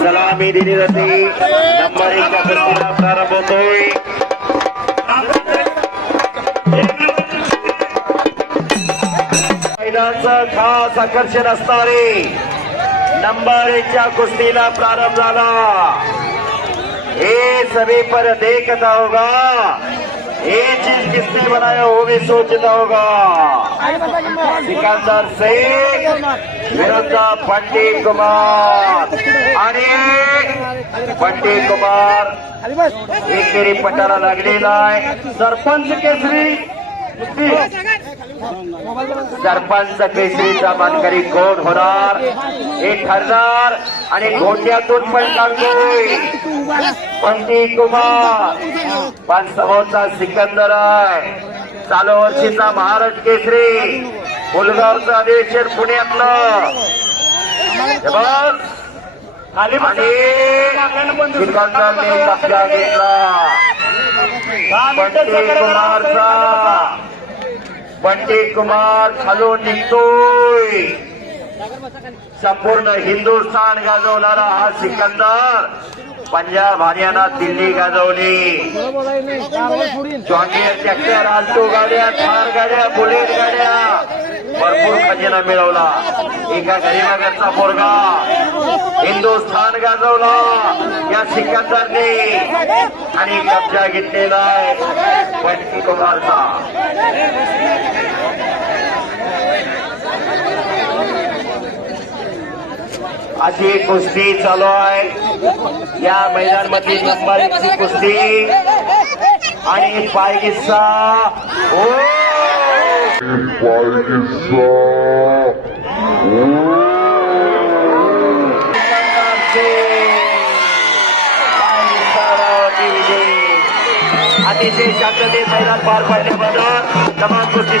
सलामी दिली जाते. नंबर एकच्या कुस्तीला प्रारंभ होतोय महिलांचं खास आकर्षण असणारे नंबर एकच्या कुस्तीला प्रारंभ झाला. हे सभी पर देखता होगा ये चीज किसने बनाया वो भी सोचता होगा। सिकंदर शेख विरुद्ध पंडित कुमार। आणि पंडित कुमार एकेरी पटाला लागलेला आहे. सरपंच केसरी सरपंच केसरीचा मानकरी कोण होणार? हे ठरणार आणि घोट्यातून पण काढतोय पंडित कुमार पण समोरचा सिकंदर आहे. चालू वर्षीचा महाराष्ट्र केसरी मुलगावचं अधिवेशन पुण्यातलं. आणि सिकंदरने कब्जा घेतला. पंडित कुमारचा पंडित कुमार खालून निघतोय. संपूर्ण हिंदुस्थान गाजवणारा हा सिकंदर पंजाब हरियाणा दिल्ली गाजवली. जॉन्डियर ट्रॅक्टर आल्टो गाड्या थार गाड्या बुलेट गाड्या भरपूर खजिना मिळवला. एका गरीबागरचा पोरगा हिंदुस्थान गाजवला या सिकंदरने. आणि कब्जा घेतलेला आहे. पंडित कुमारचा अशी कुस्ती चालू आहे या मैदानमधली नंबर एकची कुस्ती आणि पायगिस्सा ओ! अतिशय शांततेत मैदान पार पाडल्याबद्दल तमाम कृती